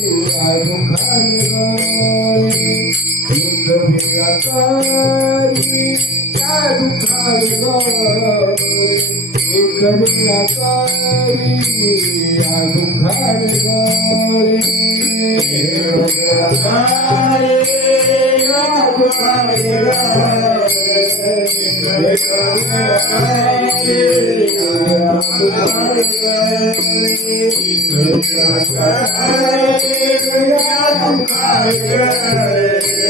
Thank you. एक भेगा काळी त्या दुखाळगाय एक भेगा काळी या दुखाळगाय एक भेगा काळी या दुखाळगाय एक भेगा काळी या दुखाळगाय एक भेगा काळी या दुखाळगाय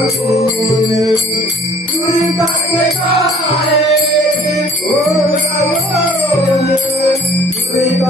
Oh,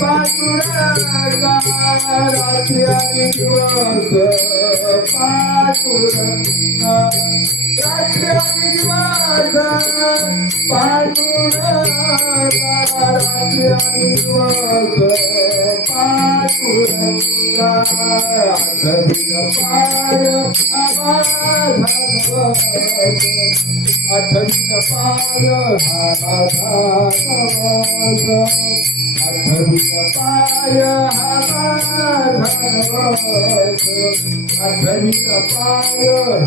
पाचुरा Let me go fire,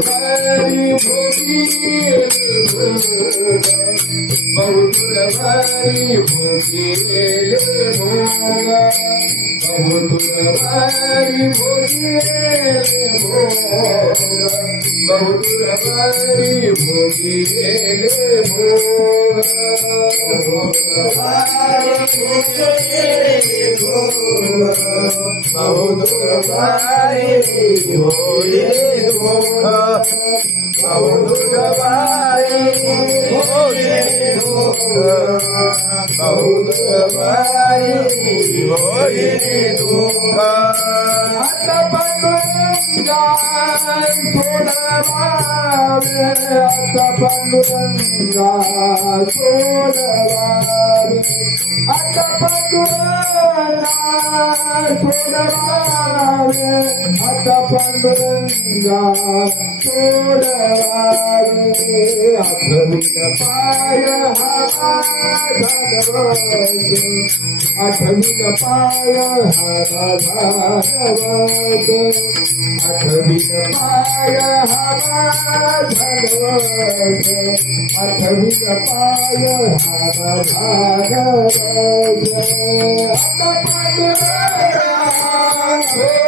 Thank you. বহুতুলবারি ভোগিয়েলে ভোগ বহুতুলবারি ভোগিয়েলে ভোগ বহুতুলবারি ভোগিয়েলে ভোগ बहुलबाई होय दुःख बहुलबाई होय दुःख आता पांडुरंगा सोडवावे आता पांडुरंगा सोडवावे आठवीन पाय हा आठवीन पाय हा आठवीन पाय हा आठवीन पाय हा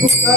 तुका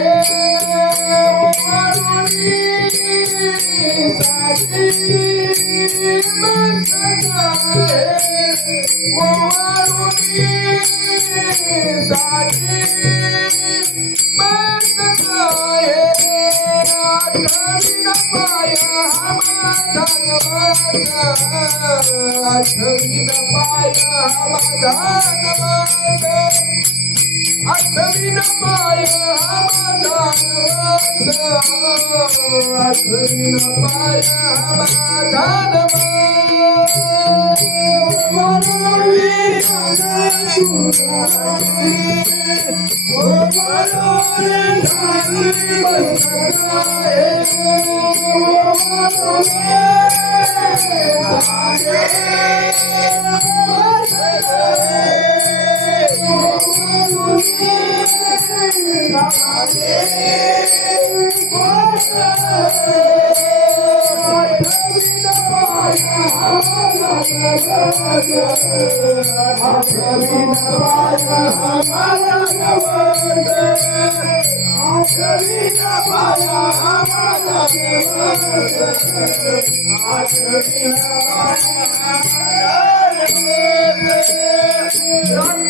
म्हणे काय करीन कुरवानी पाया आठवीन पाय माझा आठवीन पाय रात्री आणि दिवस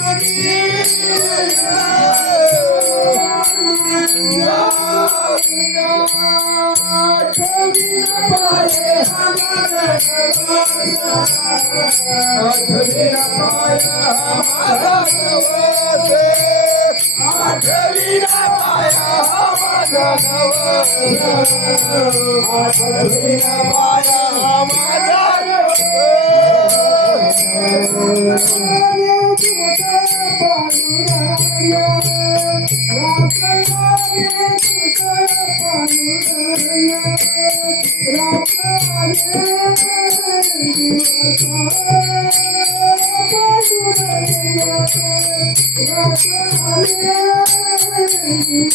दिवस पांडुरंगा